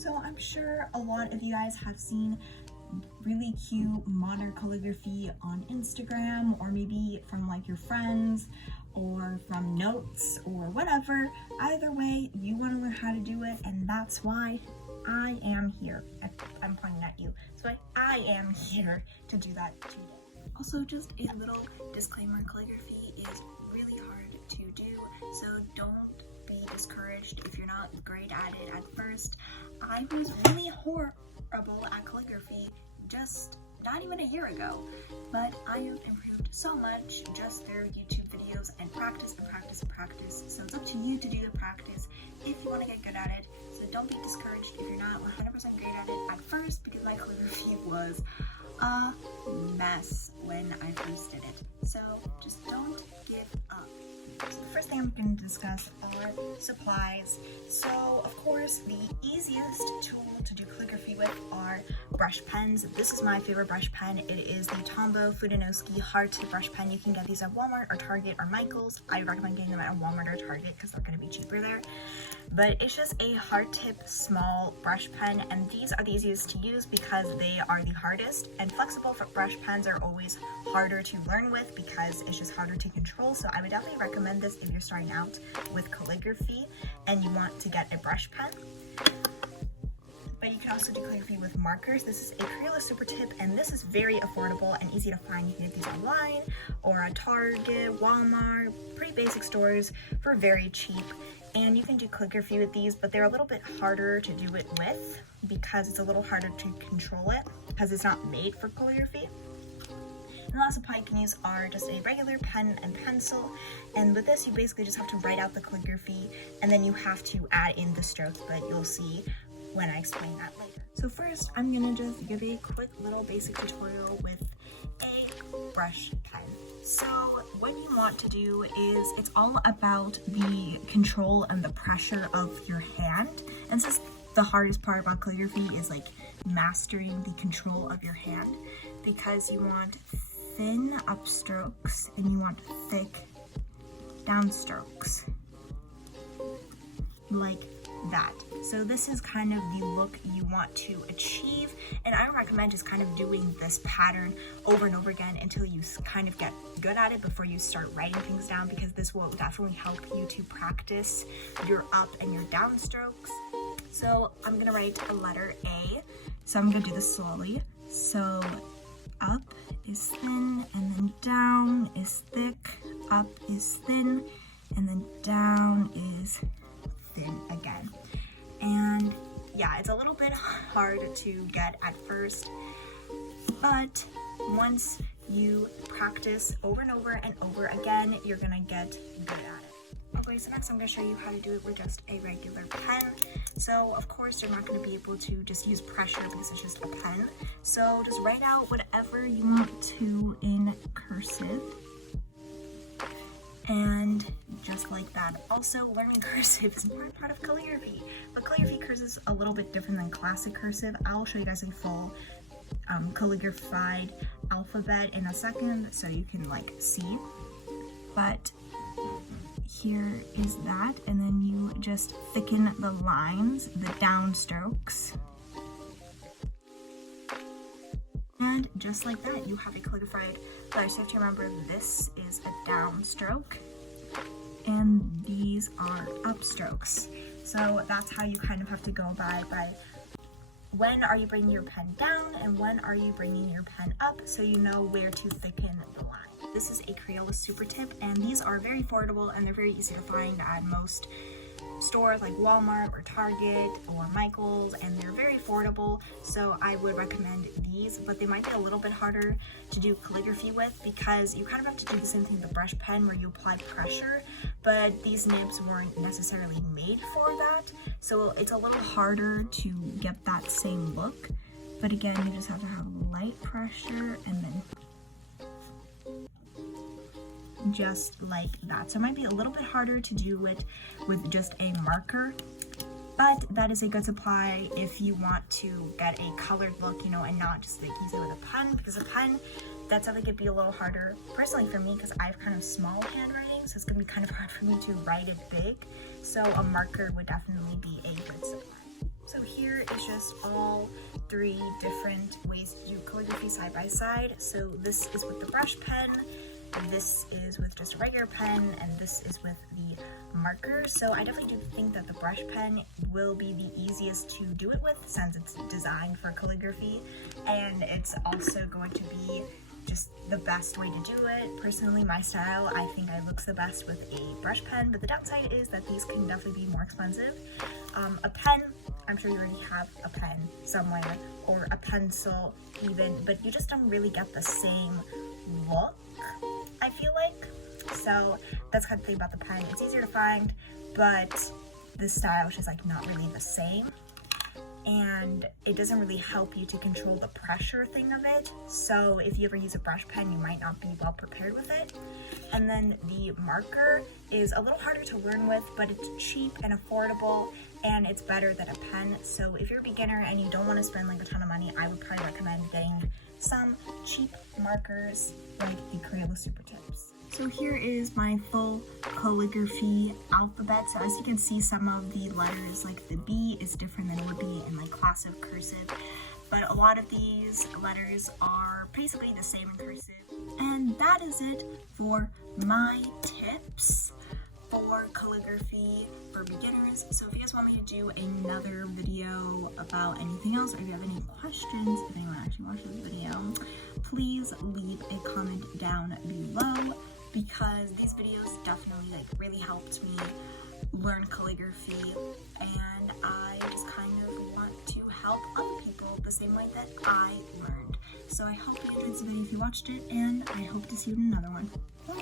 So I'm sure a lot of you guys have seen really cute modern calligraphy on Instagram, or maybe from like your friends or from notes or whatever. Either way, you want to learn how to do it, and that's why I am here. I'm pointing at you. So I am here to do that today. Also, just a little disclaimer, calligraphy is really hard to do, so don't be discouraged if you're not great at it at first. I was really horrible at calligraphy just not even a year ago, but I have improved so much just through YouTube videos and practice and practice and practice. So it's up to you to do the practice if you want to get good at it. So don't be discouraged if you're not 100% great at it at first, because my calligraphy was a mess when I first did it. So just don't give up. So the first thing I'm going to discuss are supplies. So of course, the easiest tool to do calligraphy with are brush pens. This is my favorite brush pen. It is the Tombow Fudenosuke hard tip brush pen. You can get these at Walmart or Target or Michael's. I recommend getting them at Walmart or Target because they're going to be cheaper there. But it's just a hard tip small brush pen, and these are the easiest to use because they are the hardest. And flexible brush pens are always harder to learn with because it's just harder to control. So I would definitely recommend this if you're starting out with calligraphy and you want to get a brush pen. But you can also do calligraphy with markers. This is a Crayola Super Tip, and this is very affordable and easy to find. You can get these online or at Target, Walmart, pretty basic stores for very cheap. And you can do calligraphy with these, but they're a little bit harder to do it with because it's a little harder to control it because it's not made for calligraphy. And the last supply you can use are just a regular pen and pencil, and with this you basically just have to write out the calligraphy and then you have to add in the strokes, but you'll see when I explain that later. So first I'm gonna just give a quick little basic tutorial with a brush pen. So what you want to do is, it's all about the control and the pressure of your hand, and this is the hardest part about calligraphy, is like mastering the control of your hand, because you want thin upstrokes and you want thick downstrokes like that. So this is kind of the look you want to achieve, and I recommend just kind of doing this pattern over and over again until you kind of get good at it before you start writing things down, because this will definitely help you to practice your up and your down strokes. So I'm gonna write a letter A, so I'm gonna do this slowly. So up is thin, and then down is thick, up is thin, and then down is thin again. And yeah, it's a little bit hard to get at first, but once you practice over and over and over again, you're gonna get good at it. Okay, so next I'm gonna show you how to do it with just a regular pen. So of course you're not gonna be able to just use pressure because it's just a pen. So just write out whatever you want to in cursive. And just like that. Also, learning cursive is more part of calligraphy, but calligraphy cursive is a little bit different than classic cursive. I'll show you guys a full calligraphied alphabet in a second so you can like see. But here is that, and then you just thicken the lines, the downstrokes. And just like that, you have a calligraphied letter. So you have to remember this is a downstroke and these are upstrokes. So that's how you kind of have to go by when are you bringing your pen down and when are you bringing your pen up, so you know where to thicken the line. This is a Crayola Super Tip, and these are very affordable and they're very easy to find at most stores like Walmart or Target or Michael's, and they're very affordable, so I would recommend these. But they might be a little bit harder to do calligraphy with because you kind of have to do the same thing with the brush pen where you apply pressure, but these nibs weren't necessarily made for that, so it's a little harder to get that same look. But again, you just have to have light pressure and then just like that. So it might be a little bit harder to do it with just a marker, but that is a good supply if you want to get a colored look, you know, and not just like use it with a pen, because a pen, that's something could be a little harder personally for me because I have kind of small handwriting, so it's gonna be kind of hard for me to write it big. So a marker would definitely be a good supply. So here is just all 3 different ways to do calligraphy side by side. So this is with the brush pen, this is with just a regular pen, and this is with the marker. So I definitely do think that the brush pen will be the easiest to do it with since it's designed for calligraphy, and it's also going to be just the best way to do it. Personally, my style, I think I looks the best with a brush pen, but the downside is that these can definitely be more expensive. A pen, I'm sure you already have a pen somewhere, or a pencil even, but you just don't really get the same look, I feel like. So that's kind of the thing about the pen. It's easier to find, but the style is just like not really the same. And it doesn't really help you to control the pressure thing of it. So if you ever use a brush pen, you might not be well prepared with it. And then the marker is a little harder to learn with, but it's cheap and affordable, and it's better than a pen. So if you're a beginner and you don't want to spend like a ton of money, I would probably recommend getting some cheap markers like the Crayola Super Tips. So here is my full calligraphy alphabet. So as you can see, some of the letters, like the B, is different than it would be in like classic cursive. But a lot of these letters are basically the same in cursive. And that is it for my tips for calligraphy for beginners. So if you guys want me to do another video about anything else, or if you have any questions, if anyone actually watched this video, please leave a comment down below, because these videos definitely like really helped me learn calligraphy, and I just kind of want to help other people the same way that I learned. So I hope you enjoyed this video if you watched it, and I hope to see you in another one. Bye!